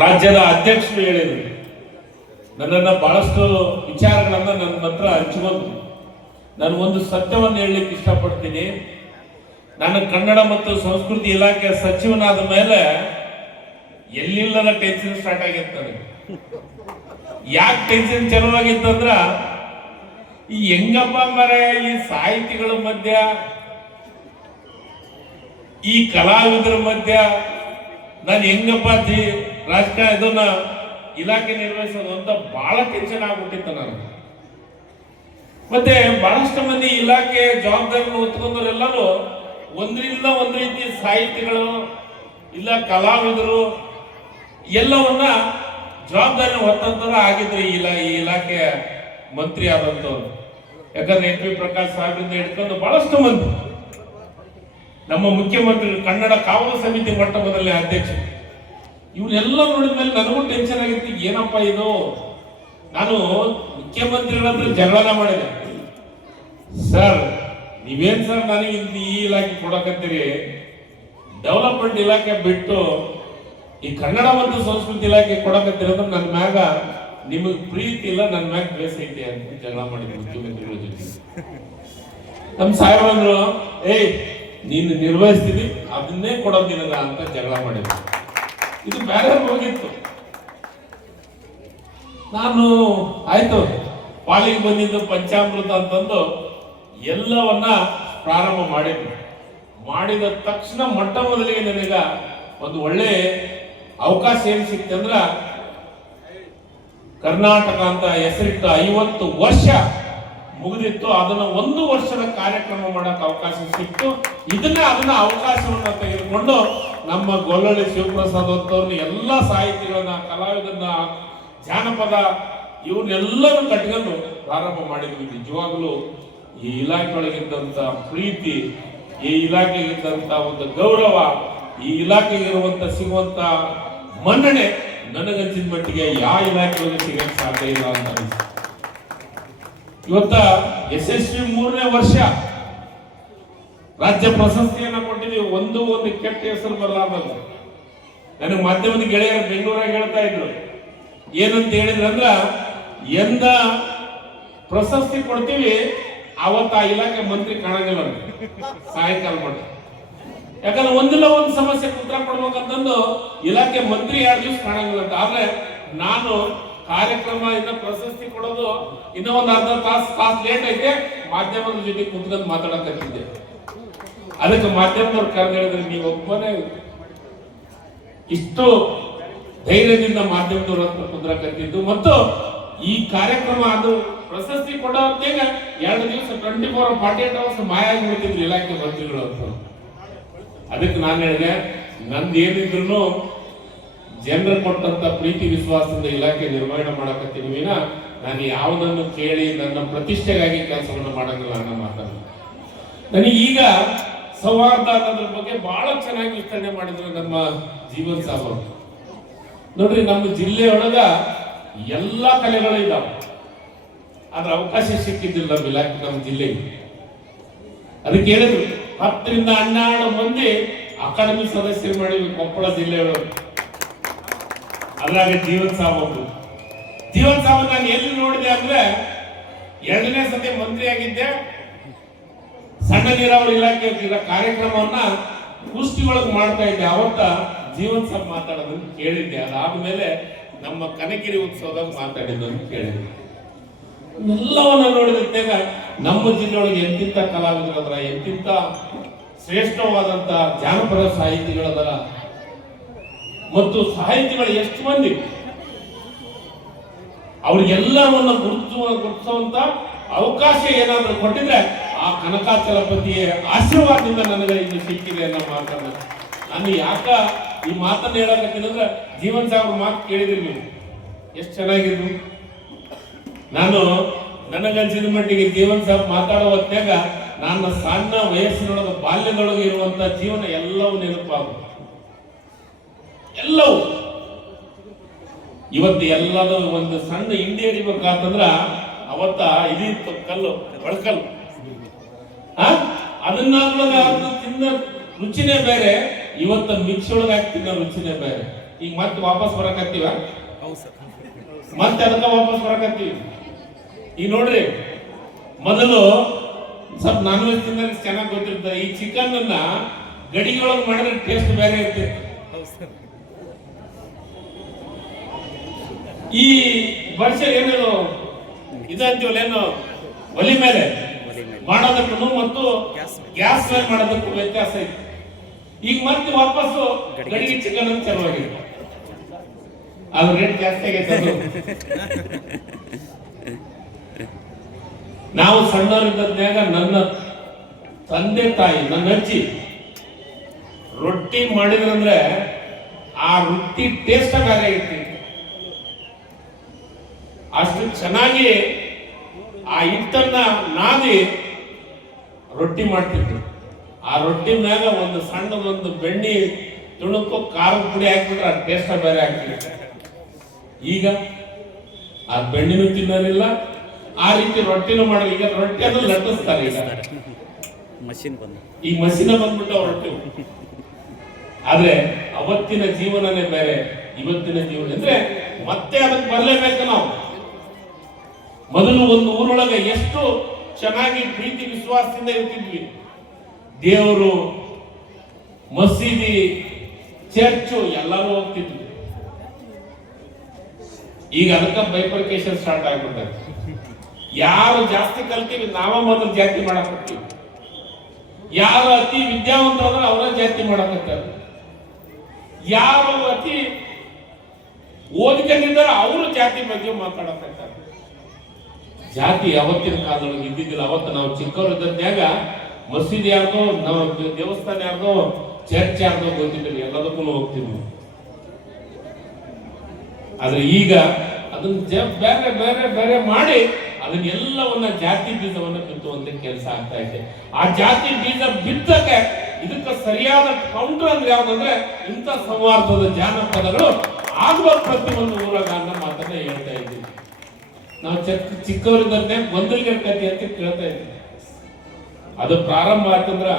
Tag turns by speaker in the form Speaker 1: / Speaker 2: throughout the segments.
Speaker 1: ರಾಜ್ಯದ ಅಧ್ಯಕ್ಷರು ಹೇಳಿದರು. ನನ್ನನ್ನು ಬಹಳಷ್ಟು ವಿಚಾರಗಳನ್ನು ನನ್ನ ಹತ್ರ ಹಂಚಿಕೊಂಡು ನಾನು ಒಂದು ಸತ್ಯವನ್ನು ಹೇಳಲಿಕ್ಕೆ ಇಷ್ಟಪಡ್ತೀನಿ. ನಾನು ಕನ್ನಡ ಮತ್ತು ಸಂಸ್ಕೃತಿ ಇಲಾಖೆ ಸಚಿವನಾದ ಮೇಲೆ ಎಲ್ಲಿಲ್ಲದ ಟೆನ್ಷನ್ ಸ್ಟಾರ್ಟ್ ನನಗೆ. ಯಾಕೆ ಟೆನ್ಷನ್ ಚೆನ್ನಾಗಿತ್ತಂದ್ರ ಈ ಹೆಂಗಪ್ಪ ಮರೆ, ಈ ಸಾಹಿತಿಗಳ ಮಧ್ಯ, ಈ ಕಲಾವಿದರ ಮಧ್ಯ, ನಾನು ಹೆಂಗಪ್ಪ ಜಿ ರಾಜಕಾರಣ ಇದನ್ನ ಇಲಾಖೆ ನಿರ್ವಹಿಸೋದು ಅಂತ ಬಹಳ ಟೆನ್ಷನ್ ಆಗ್ಬಿಟ್ಟಿತ್ತು ನಾನು ಮತ್ತೆ ಬಹಳಷ್ಟು ಮಂದಿ ಇಲಾಖೆ ಜವಾಬ್ದಾರಿಯನ್ನು ಹೊತ್ಕೊಂಡವರೆಲ್ಲರೂ ಒಂದರಿಂದ ಒಂದ್ ರೀತಿ ಸಾಹಿತಿಗಳು ಇಲ್ಲ ಕಲಾವಿದರು, ಎಲ್ಲವನ್ನ ಜವಾಬ್ದಾರಿ ಹೊತ್ತಂತರ ಆಗಿದ್ರು ಈ ಇಲಾ, ಈ ಇಲಾಖೆ ಮಂತ್ರಿ ಆದಂತವ್ರು ಯಾಕಂದ್ರೆ ಎನ್ ಪಿ ಪ್ರಕಾಶ್ ಸಾಹೇಬಿಂದ ಹಿಡ್ಕೊಂಡು ಬಹಳಷ್ಟು ಮಂದಿ. ನಮ್ಮ ಮುಖ್ಯಮಂತ್ರಿ ಕನ್ನಡ ಕಾವಲು ಸಮಿತಿ ಮೊಟ್ಟ ಮೊದಲನೇ ಅಧ್ಯಕ್ಷ ಇವನ್ನೆಲ್ಲ ನೋಡಿದ ಮೇಲೆ ನನಗೂ ಟೆನ್ಷನ್ ಆಗಿತ್ತು ಏನಪ್ಪ ಇದು? ನಾನು ಮುಖ್ಯಮಂತ್ರಿಗಳ ಹತ್ರ ಜಗಳನ ಮಾಡಿದೆ. ಸರ್, ನೀವೇನ್ ಸರ್ ನನಗೆ ಈ ಇಲಾಖೆ ಕೊಡಕತ್ತೀರಿ? ಡೆವಲಪ್ಮೆಂಟ್ ಇಲಾಖೆ ಬಿಟ್ಟು ಈ ಕನ್ನಡ ಮತ್ತು ಸಂಸ್ಕೃತಿ ಇಲಾಖೆ ಕೊಡಕತ್ತಿರೋದು ನನ್ನ ಮ್ಯಾಗ ನಿಮಗೆ ಪ್ರೀತಿ ಇಲ್ಲ, ನನ್ನ ಮ್ಯಾಗ ಬೇಸ್ ಐತಿ ಅಂತ ಜಗಳ ಮಾಡಿದೆ ಮುಖ್ಯಮಂತ್ರಿಗಳ ಜೊತೆ ನಮ್ಮ ಸಾಹೇಬಂದ್ರು ಏಯ್, ನೀನು ನಿರ್ವಹಿಸ್ತೀನಿ ಅದನ್ನೇ ಕೊಡೋದಿಲ್ಲ ಅಂತ ಜಗಳ ಮಾಡಿದ್ರು. ಇದು ಬೇರೆ ಹೋಗಿತ್ತು. ನಾನು ಆಯ್ತು. ಪಾಲಿಗೆ ಬಂದಿದ್ದು ಪಂಚಾಮೃತ ಅಂತಂದು ಎಲ್ಲವನ್ನ ಪ್ರಾರಂಭ ಮಾಡಿದ್ವಿ ಮಾಡಿದ ತಕ್ಷಣ ಮೊಟ್ಟ ಮೊದಲಿಗೆ ನನಗ ಒಂದು ಒಳ್ಳೆ ಅವಕಾಶ ಏನ್ ಸಿಕ್ತಂದ್ರ ಕರ್ನಾಟಕ ಅಂತ ಹೆಸರಿಟ್ಟು ಐವತ್ತು ವರ್ಷ ಮುಗಿದಿತ್ತು. ಅದನ್ನ ಒಂದು ವರ್ಷದ ಕಾರ್ಯಕ್ರಮ ಮಾಡಕ್ ಅವಕಾಶ ಸಿಕ್ತು. ಇದನ್ನ ಅದನ್ನ ಅವಕಾಶವನ್ನ ತೆಗೆದುಕೊಂಡು ನಮ್ಮ ಗೊಲ್ಲಳ್ಳಿ ಶಿವಪ್ರಸಾದ್ ಅಂತವ್ರನ್ನ ಎಲ್ಲ ಸಾಹಿತಿಗಳನ್ನ, ಕಲಾವಿದರನ್ನ, ಜಾನಪದ ಇವನ್ನೆಲ್ಲರೂ ಕಟ್ಕೊಂಡು ಪ್ರಾರಂಭ ಮಾಡಿದ್ವಿ. ನಿಜವಾಗ್ಲೂ ಈ ಇಲಾಖೆ ಒಳಗಿದ್ದಂತ ಪ್ರೀತಿ, ಈ ಇಲಾಖೆಗಿದ್ದಂತ ಒಂದು ಗೌರವ, ಈ ಇಲಾಖೆಗೆ ಇರುವಂತ ಸಿಗುವಂತ ಮನ್ನಣೆ ನನಗಂಚಿನ ಮಟ್ಟಿಗೆ ಯಾವ ಇಲಾಖೆಯೊಳಗೆ ಸಿಗಕ್ಕೆ ಸಾಧ್ಯ ಇಲ್ಲ ಅಂತ ಇವತ್ತ ಯಶಸ್ವಿ ಮೂರನೇ ವರ್ಷ. ರಾಜ್ಯ ಪ್ರಶಸ್ತಿಯನ್ನ ಕೊಟ್ಟಿದ್ದೀವಿ. ಒಂದು ಒಂದು ಕೆಟ್ಟ ಹೆಸರು ಬರಲಾರ್ದಲ್ಲ ನನಗೆ ಮಾಧ್ಯಮದ ಗೆಳೆಯರು ಬೆಂಗಳೂರಾಗ ಹೇಳ್ತಾ ಇದ್ರು. ಏನಂತ ಹೇಳಿದ್ರೆ ಅಂದ್ರ, ಎಂದ ಪ್ರಶಸ್ತಿ ಕೊಡ್ತೀವಿ, ಅವತ್ತ ಆ ಇಲಾಖೆ ಮಂತ್ರಿ ಕಾಣಂಗಿಲ್ಲ. ಸಾಯಂಕಾಲ ಮಟ್ಟ. ಯಾಕಂದ್ರೆ ಒಂದಿಲ್ಲ ಒಂದು ಸಮಸ್ಯೆ ಉತ್ತರ ಕೊಡ್ಬೇಕಂತಂದು ಇಲಾಖೆ ಮಂತ್ರಿ ಎರಡು ದಿವಸ ಕಾಣಂಗಿಲ್ಲ ಅಂತ. ಆದ್ರೆ ನಾನು ಕಾರ್ಯಕ್ರಮ ಇನ್ನ ಪ್ರಶಸ್ತಿ ಕೊಡೋದು ಇನ್ನೂ ಒಂದು ಅರ್ಧ ತಾಸು ತಾಸು ಲೇಟ್ ಐತೆ. ಮಾಧ್ಯಮದ ಜೊತೆ ಕುತ್ಕೊಂಡು ಮಾತಾಡಕತ್ತಿದ್ದೆ ಅದಕ್ಕೆ ಮಾಧ್ಯಮದವ್ರು ಕರೆದು ಹೇಳಿದ್ರೆ ನೀವು ಒಬ್ಬನೇ ಇಷ್ಟು ಧೈರ್ಯದಿಂದ ಮಾಧ್ಯಮದವ್ರ ಹತ್ರ ಕುಂದ್ರಕತ್ತಿದ್ದು ಮತ್ತು ಈ ಕಾರ್ಯಕ್ರಮ ಅದು ಪ್ರಶಸ್ತಿ ಕೊಡೋ ಎರಡು ದಿವಸ twenty four forty eight hours ಮಾಯ ಆಗಿಬಿಡ್ತಿದ್ರು ಇಲಾಖೆ ಮಂತ್ರಿಗಳು ಅಂತ. ಅದಕ್ಕೆ ನಾನು ಹೇಳಿದೆ ನಂದು ಏನಿದ್ರು ಜನರು ಕೊಟ್ಟಂತ ಪ್ರೀತಿ ವಿಶ್ವಾಸದಿಂದ ಇಲಾಖೆ ನಿರ್ವಹಣೆ ಮಾಡಕತ್ತೀನಿ ವಿನ ನಾನು ಯಾವುದನ್ನು ಕೇಳಿ ನನ್ನ ಪ್ರತಿಷ್ಠೆಗಾಗಿ ಕೆಲಸವನ್ನು ಮಾಡಂಗಿಲ್ಲ ಅನ್ನೋ ಮಾತನ್ನು ನನಗೀಗ ಸೌಹಾರ್ದ ಅನ್ನೋದ್ರ ಬಗ್ಗೆ ಬಹಳ ಚೆನ್ನಾಗಿ ವಿಸ್ತರಣೆ ಮಾಡಿದ್ರು ನಮ್ಮ ಜೀವನ್ ಸಾಬ್ ಅವರು. ನೋಡ್ರಿ, ನಮ್ಮ ಜಿಲ್ಲೆಯೊಳಗ ಎಲ್ಲಾ ಕಲೆಗಳು ಇದಾವೆ. ಆದ್ರೆ ಅವಕಾಶ ಸಿಕ್ಕಿದ್ದಿಲ್ಲ ನಮ್ಮ ಇಲಾಖೆ, ನಮ್ಮ ಜಿಲ್ಲೆಗೆ. ಅದಕ್ಕೆ ಹೇಳಿದ್ರು, ಹತ್ತರಿಂದ ಹನ್ನೆರಡು ಮಂದಿ ಅಕಾಡೆಮಿ ಸದಸ್ಯರು ಮಾಡಿದ್ವಿ ಕೊಪ್ಪಳ ಜಿಲ್ಲೆಯೊಳಗೆ. ಅದ್ರಾಗ ಜೀವನ್ ಸಾಬ್ ಅವರು. ಜೀವನ್ ಸಾಬ್ ನಾನು ಎಲ್ಲಿ ನೋಡಿದೆ ಅಂದ್ರೆ ಎರಡನೇ ಸತಿ ಮಂತ್ರಿ ಆಗಿದ್ದೆ ಸಣ್ಣ ನೀರಾವರಿ ಇಲಾಖೆ ಕಾರ್ಯಕ್ರಮವನ್ನ ಕುಸ್ತಿ ಒಳಗೆ ಮಾಡ್ತಾ ಇದ್ದೆ. ಅವತ್ತ ಜೀವನ್ ಸಾಬ್ ಮಾತಾಡೋದನ್ನು ಕೇಳಿದ್ದೆ. ಅದಾದ್ಮೇಲೆ ನಮ್ಮ ಕನಗಿರಿ ಉತ್ಸವದಾಗ ಮಾತಾಡಿದ್ದನ್ನು ಕೇಳಿದ್ದೆ. ಎಲ್ಲವನ್ನ ನೋಡಿದಾಗ ನಮ್ಮ ಜಿಲ್ಲೆಯೊಳಗೆ ಎಂತಿಂತ ಕಲಾವಿದರದರ ಎಂತಿಂತ ಶ್ರೇಷ್ಠವಾದಂತ ಜಾನಪದ ಸಾಹಿತಿಗಳದರ ಮತ್ತು ಸಾಹಿತಿಗಳು ಎಷ್ಟು ಮಂದಿ? ಅವ್ರಿಗೆಲ್ಲವನ್ನ ಗುರುತಿಸುವ ಗುರುತಿಸುವಂತ ಅವಕಾಶ ಏನಾದ್ರೂ ಕೊಟ್ಟಿದ್ರೆ ಆ ಕನಕಾಚಲಪತಿಯ ಆಶೀರ್ವಾದದಿಂದ ನನಗೆ ಇದು ಸಿಕ್ಕಿದೆ ಅನ್ನೋ ಮಾತನ್ನ. ನಾನು ಯಾಕ ಈ ಮಾತನ್ನ ಹೇಳಬೇಕಂದ್ರೆ ಜೀವನ್ ಸಾಹ್ ಮಾತು ಕೇಳಿದ್ರಿ ನೀವು. ಎಷ್ಟು ಚೆನ್ನಾಗಿದ್ರು ನಾನು ನನಗನ್ಸಿದ ಮಟ್ಟಿಗೆ ಜೀವನ್ ಸಾಬ್ ಮಾತಾಡೋ ಹೊತ್ತಾಗ ನನ್ನ ಸಣ್ಣ ವಯಸ್ಸಿನೊಳಗೆ ಬಾಲ್ಯದೊಳಗೆ ಇರುವಂತ ಜೀವನ ಎಲ್ಲವೂ ನೆನಪಾಗುತ್ತೆ ಎಲ್ಲವೂ. ಇವತ್ತು ಎಲ್ಲದೂ ಒಂದು ಸಣ್ಣ ಹಿಂಡಿ ಹಿಡಿಬೇಕಾತಂದ್ರ ಅವತ್ತ ಇದಿತ್ತು ಕಲ್ಲು ಒಳಕಲ್ಲು ಆ? ಅದನ್ನ ತಿನ್ನ ರುಚಿನೇ ಬೇರೆ ಇವತ್ತ ಮಿಕ್ಸ್ ಒಳಗೆ ಹಾಕಿ ತಿನ್ನೋ ರುಚಿನೇ ಬೇರೆ. ಈಗ ಮತ್ತೆ ವಾಪಸ್ ಬರಕತ್ತೀವ? ಮತ್ತೆ ಅದಕ್ಕ ವಾಪಸ್ ಬರಕತ್ತೀವಿ? ಈಗ ನೋಡ್ರಿ ಮೊದಲು ಸ್ವಲ್ಪ ನಾನ್ ವೆಜ್ ತಿನ್ನೋರಿಗೆ ಚೆನ್ನಾಗಿ ಗೊತ್ತಿರ್ತದೆ. ಈ ಚಿಕನ್ ಅನ್ನ ಗಡಿಗಳೊಳಗೆ ಮಾಡಿದ್ರೆ ಟೇಸ್ಟ್ ಬೇರೆ
Speaker 2: ಸರ್.
Speaker 1: ಈ ವರ್ಷ ಏನೇನು ಇದಂತೀವಲ್ಲ ಏನು ಒಲೆ ಮೇಲೆ? ಮಾಡೋದಕ್ಕೂ ಮತ್ತು
Speaker 2: ಗ್ಯಾಸ್ ಮೇಲೆ.
Speaker 1: ಮಾಡೋದಕ್ಕೂ ವ್ಯತ್ಯಾಸ ಇದೆ. ಈಗ ಮತ್ತೆ ವಾಪಸ್
Speaker 2: ಗಡಿಗೆ
Speaker 1: ಚಿಕನ್ ಅಂತ ಚಲುವಾಗಿದೆ ಅದು ರೇಟ್ ಜಾಸ್ತಿ ಆಗೈತೆ ನಾವು ಸಣ್ಣವರಿದ್ದಾಗ ನನ್ನ ತಂದೆ ತಾಯಿ ನನ್ನ ಅಜ್ಜಿ ರೊಟ್ಟಿ ಮಾಡಿದ್ರಂದ್ರೆ ಆ ರೊಟ್ಟಿ ಟೇಸ್ಟ್ ಬೇರೆ ಇರ್ತಿತ್ತು ಅಷ್ಟು ಚೆನ್ನಾಗಿ ಆ ಹಿಟ್ಟನ್ನ ನಾದಿ ರೊಟ್ಟಿ ಮಾಡ್ತಿದ್ರು. ಆ ರೊಟ್ಟಿ ಮ್ಯಾಗ ಒಂದು ಸಣ್ಣದೊಂದು ಬೆಣ್ಣಿ ತುಣುಕು ಖಾರದ ಪುಡಿ ಹಾಕ್ಬಿಟ್ರೆ ಆ ಟೇಸ್ಟ್ ಬೇರೆ ಆಗ್ತಿದೆ ಈಗ ಆ ಬೆಣ್ಣಿನೂ ತಿನ್ನೋದಿಲ್ಲ ಆ ರೀತಿ ರೊಟ್ಟಿನೂ ಮಾಡಲಿ ಈಗ ರೊಟ್ಟಿ ಅದು ಲಟ್ಟಿಸ್ತಾರೆ ಈಗ.
Speaker 2: ಮಷಿನ್ ಬಂದು.
Speaker 1: ಈ ಮಷಿನ ಬಂದ್ಬಿಟ್ಟು ರೊಟ್ಟಿ. ಆದ್ರೆ ಅವತ್ತಿನ ಜೀವನನೇ ಬೇರೆ ಇವತ್ತಿನ ಜೀವನ. ಅಂದ್ರೆ ಮತ್ತೆ ಅದಕ್ಕೆ ಬರಲೇಬೇಕು ನಾವು. ಮೊದಲು ಒಂದು ಊರೊಳಗೆ ಎಷ್ಟು ಚೆನ್ನಾಗಿ ಪ್ರೀತಿ, ವಿಶ್ವಾಸದಿಂದ ಇರ್ತಿದ್ವಿ. ದೇವರು, ಮಸೀದಿ, ಚರ್ಚು, ಎಲ್ಲರೂ ಹೋಗ್ತಿದ್ವಿ. ಈಗ ಅದಕ್ಕೆ ಬೈಪರ್ಕೇಶನ್ ಸ್ಟಾರ್ಟ್ ಆಗ್ಬಿಟ್ಟೈತೆ ಯಾರು ಜಾಸ್ತಿ ಕಲ್ತೀವಿ, ನಾವ ಮೊದಲು ಜಾತಿ ಮಾಡಕ್ ಯಾರು ಅತಿ ವಿದ್ಯಾವಂತರಾದ್ರೆ ಅವರ ಜಾತಿ ಮಾಡಕತ್ತಾರೆ. ಯಾರು ಅತಿ ಓದ್ಕೊಂಡಿದ್ದಾರೆ, ಅವರು ಜಾತಿ ಬಗ್ಗೆ ಮಾತಾಡಕತ್ತಾರೆ ಜಾತಿ ಅವತ್ತಿನ ಕಾಲದೊಳಗೆ ಇದ್ದಿದ್ದಿಲ್ಲ, ಅವತ್ತು ನಾವು ಚಿಕ್ಕವರು ಇದ್ದಾಗ ಮಸೀದಿ ಯಾರ್ದೋ, ನಾವು ದೇವಸ್ಥಾನ ಯಾರ್ದೋ, ಚರ್ಚ್ ಯಾರ್ದೋ ಗೊತ್ತಿದ್ದಿಲ್ಲ ಎಲ್ಲದಕ್ಕೂ ಹೋಗ್ತೀವಿ ಆದ್ರೆ ಈಗ ಅದನ್ನ ಬೇರೆ ಬೇರೆ ಬೇರೆ ಮಾಡಿ ಅದನ್ನೆಲ್ಲವನ್ನ ಜಾತಿ ಬೀಜವನ್ನ ಬಿತ್ತುವಂತ ಕೆಲಸ ಆಗ್ತಾ ಇದೆ. ಆ ಜಾತಿ ಬೀಜ ಬಿತ್ತಕ್ಕೆ ಇದಕ್ಕೆ ಸರಿಯಾದ ಕೌಂಟರ್ ಅಂದ್ರೆ ಯಾವ್ದಂದ್ರೆ ಇಂಥ ಸಂವಾದದ ಜಾನಪದಗಳು ಆಗ್ಬೇಕು ಪ್ರತಿಯೊಂದು ಊರಾಗ ಅನ್ನೋ ಮಾತನ್ನ ಹೇಳ್ತಾ ಇದ್ದೀವಿ ನಾವು ಚಿಕ್ಕ ಚಿಕ್ಕವರಿದ್ದಂತೆ ಗೊಂದಲಿಗೆ ಕಥೆ ಅಂತ ಕೇಳ್ತಾ ಇದ್ವಿ. ಅದು ಪ್ರಾರಂಭ ಆಯ್ತಂದ್ರ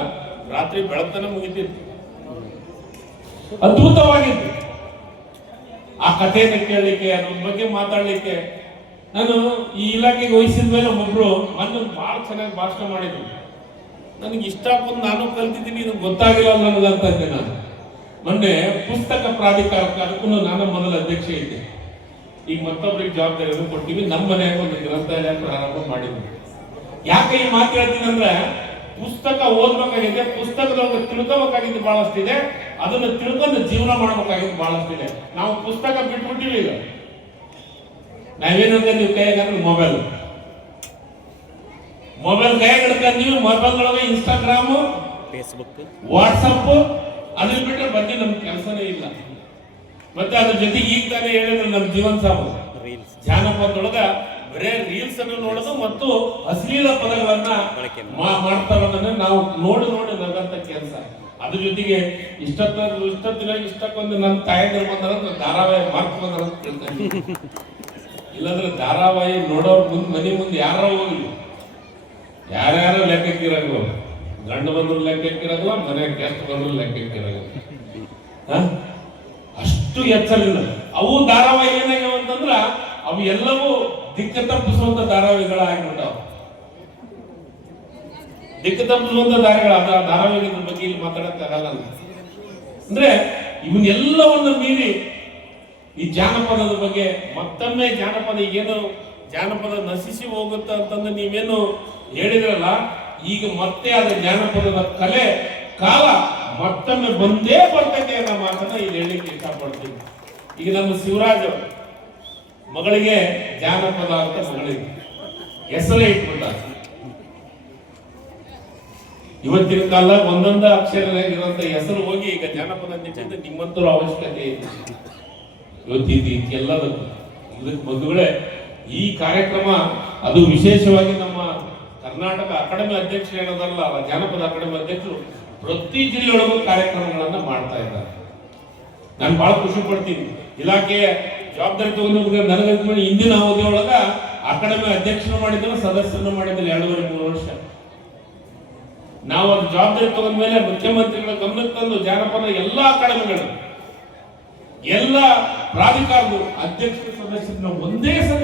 Speaker 1: ರಾತ್ರಿ ಬೆಳತನ ಮುಗಿತಿತ್ತು. ಅದ್ಭುತವಾಗಿತ್ತು. ಆ ಕಥೆಯನ್ನು ಕೇಳಲಿಕ್ಕೆ, ಅದ್ರ ಬಗ್ಗೆ ಮಾತಾಡ್ಲಿಕ್ಕೆ ನಾನು ಈ ಇಲಾಖೆಗೆ ವಹಿಸಿದ ಮೇಲೆ ಒಬ್ರು ಮೊನ್ನೆ ಬಹಳ ಚೆನ್ನಾಗಿ ಭಾಷಣ ಮಾಡಿದ್ರು. ನನಗೆ ಇಷ್ಟ ಬಂದು ನಾನು ಕಲ್ತಿದ್ದೀನಿ, ಇದು ಗೊತ್ತಾಗಿಲ್ಲ ನನಗಂತ ನಾನು. ಮೊನ್ನೆ ಪುಸ್ತಕ ಪ್ರಾಧಿಕಾರಕ್ಕೆ ಅದಕ್ಕೂ ನಾನು ಮೊದಲ ಅಧ್ಯಕ್ಷ ಇದ್ದೆ. ಈಗ ಮತ್ತೊಬ್ಬರಿಗೆ ಜವಾಬ್ದಾರಿಯನ್ನು ಕೊಟ್ಟಿವಿ ನಮ್ಮ ಮನೆಯಾಗ ಒಂದು ಗ್ರಂಥಾಲಯ ಪ್ರಾರಂಭ ಮಾಡಿದ್ವಿ. ಯಾಕೆ ಈ ಮಾತು ಹೇಳ್ತೀನಿ ಅಂದ್ರೆ ಪುಸ್ತಕ ಓದ್ಬೇಕಾಗಿದೆ ಪುಸ್ತಕದೊಳಗೆ ತಿಳ್ಕೋಬೇಕಾಗಿದ್ದು ಬಹಳಷ್ಟಿದೆ. ಅದನ್ನು ತಿಳ್ಕೊಂಡು ಜೀವನ ಮಾಡಬೇಕಾಗಿದ್ದು ಬಹಳಷ್ಟು ಇದೆ ನಾವು ಪುಸ್ತಕ ಬಿಟ್ಬಿಟ್ಟಿವಿ ಈಗ. ನಾವೇನಂದ್ರೆ ನೀವು ಕೈಯಾಗಂದ್ರೆ ಮೊಬೈಲ್. ಮೊಬೈಲ್ ಕೈಯಾಗ ನೀವು ಮೊಬೈಲ್ ಒಳಗೆ ಇನ್ಸ್ಟಾಗ್ರಾಮು
Speaker 2: ಫೇಸ್ಬುಕ್
Speaker 1: ವಾಟ್ಸಪ್ ಅದ್ರ ಬಿಟ್ಟರೆ ಬಗ್ಗೆ ನಮ್ಗೆ ಕೆಲಸನೇ ಇಲ್ಲ. ಮತ್ತೆ ಅದ್ರ ಜೊತೆಗೆ ಈಗ ತಾನೇ ಹೇಳಿದ್ರೆ ನಮ್ ಜೀವನ ಸಾವು ಜಾನಪದೊಳಗ ಬರೇ ರೀಲ್ಸ್ ಅನ್ನು ನೋಡೋದು ಮತ್ತು ಅಶ್ಲೀಲ ಪದಗಳನ್ನ ಮಾಡ್ತಾರೋದನ್ನ ನಾವು ನೋಡಿ ನೋಡಿ ನಗಂತ ಕೆಲಸ. ಅದ್ರ ಜೊತೆಗೆ ಇಷ್ಟ ಇಷ್ಟತ್ತಿನ ಇಷ್ಟಕ್ಕೊಂದು ನನ್ನ ತಾಯಂದಿರು ಬಂದ್ರ ಧಾರಾವಾಹಿ ಮಾರ್ಕ್ ಬಂದ್ರ. ಇಲ್ಲಾಂದ್ರೆ ಧಾರಾವಾಹಿ ನೋಡೋರ್ ಮುಂದೆ ಮನೆ ಮುಂದೆ ಯಾರ ಹೋಗ್ಲಿ. ಯಾರ್ಯಾರ ಲೆಕ್ಕಕ್ಕಿರಂಗಿಲ್ಲ ಗಂಡು ಬಂದ್ರು ಲೆಕ್ಕಕ್ಕಿರಂಗಿಲ್ಲ ಮನೆ ಗೆಸ್ಟ್ ಬಂದ್ರು ಲೆಕ್ಕಕ್ಕಿರಂಗಿಲ್ಲ ಹ? ಅಷ್ಟು ಎಚ್ಚರಿಲ್ಲ ಅವು ಧಾರಾವಾಹಿ ಏನಾಗ್ಯಾವ ಅಂತಂದ್ರ ಅವು ಎಲ್ಲವೂ ದಿಕ್ಕ ತಪ್ಪಿಸುವಂತ ಧಾರಾವಾಹಿಗಳಾಗಿಬಿಟ್ಟಾವ ದಿಕ್ಕ ತಪ್ಪಿಸುವಂತ ದಾರಿಗಳ ಧಾರಾವಾಹಿಗಳ ಬಗ್ಗೆ ಇಲ್ಲಿ ಮಾತಾಡಕ್ ಆಗಲ್ಲ ಅಂದ್ರೆ ಇವನ್ನೆಲ್ಲವನ್ನು ಮೀರಿ ಈ ಜಾನಪದದ ಬಗ್ಗೆ ಮತ್ತೊಮ್ಮೆ ಜಾನಪದ ಏನು ಜಾನಪದ ನಶಿಸಿ ಹೋಗುತ್ತೆ ಅಂತಂದು ನೀವೇನು ಹೇಳಿದ್ರಲ್ಲ, ಈಗ ಮತ್ತೆ ಅದ ಜಾನಪದದ ಕಲೆ, ಕಾಲ ಮತ್ತೊಮ್ಮೆ ಬಂದೇ ಬರ್ತೈತೆ ಅನ್ನೋ ಮಾತನ್ನ ಇಲ್ಲಿ ಹೇಳಲಿಕ್ಕೆ ಇಷ್ಟಪಡ್ತೀನಿ. ಈಗ ನಮ್ಮ ಶಿವರಾಜ್ ಮಗಳಿಗೆ ಜಾನಪದ ಅಂತ ಮಗಳಿಗೆ ಹೆಸರೇ ಇಟ್ಬಿಟ್ಟ. ಇವತ್ತಿನ ಕಾಲ ಒಂದೊಂದು ಇರುವಂತ ಹೆಸರು ಹೋಗಿ ಈಗ ಜಾನಪದ ನಿಜ ನಿಮ್ಮಂತರ ಅವಶ್ಯಕತೆ ಇದೆ. ಇವತ್ತು ಇದು ಎಲ್ಲದಕ್ಕೂ ಇದಕ್ಕೆ ಮದುವೆ ಈ ಕಾರ್ಯಕ್ರಮ ಅದು ವಿಶೇಷವಾಗಿ ನಮ್ಮ ಕರ್ನಾಟಕ ಅಕಾಡೆಮಿ ಅಧ್ಯಕ್ಷ ಏನದಲ್ಲ ಜಾನಪದ ಅಕಾಡೆಮಿ ಅಧ್ಯಕ್ಷರು ಪ್ರತಿ ಜಿಲ್ಲೆಯೊಳಗೂ ಕಾರ್ಯಕ್ರಮಗಳನ್ನ ಮಾಡ್ತಾ ಇದ್ದಾರೆ. ನಾನು ಬಹಳ ಖುಷಿ ಪಡ್ತೀನಿ. ಇಲಾಖೆ ಜವಾಬ್ದಾರಿ ತಗೊಂಡು ನನಗೆ ಹಿಂದಿನ ಅವಧಿಯೊಳಗ ಅಕಾಡೆಮಿ ಅಧ್ಯಕ್ಷರು ಮಾಡಿದ್ರು, ಸದಸ್ಯರನ್ನು ಮಾಡಿದ್ರು ಎರಡೂವರೆ ಮೂರು ವರ್ಷ. ನಾವು ಅದು ಜವಾಬ್ದಾರಿ ತಗೊಂಡ ಮೇಲೆ ಮುಖ್ಯಮಂತ್ರಿಗಳ ಗಮನಕ್ಕೆ ತಂದು ಜಾನಪದ ಎಲ್ಲಾ ಅಕಾಡೆಮಿಗಳು, ಎಲ್ಲ ಪ್ರಾಧಿಕಾರಗಳು ಅಧ್ಯಕ್ಷ ಸದಸ್ಯರನ್ನ ಒಂದೇ ಸತಿ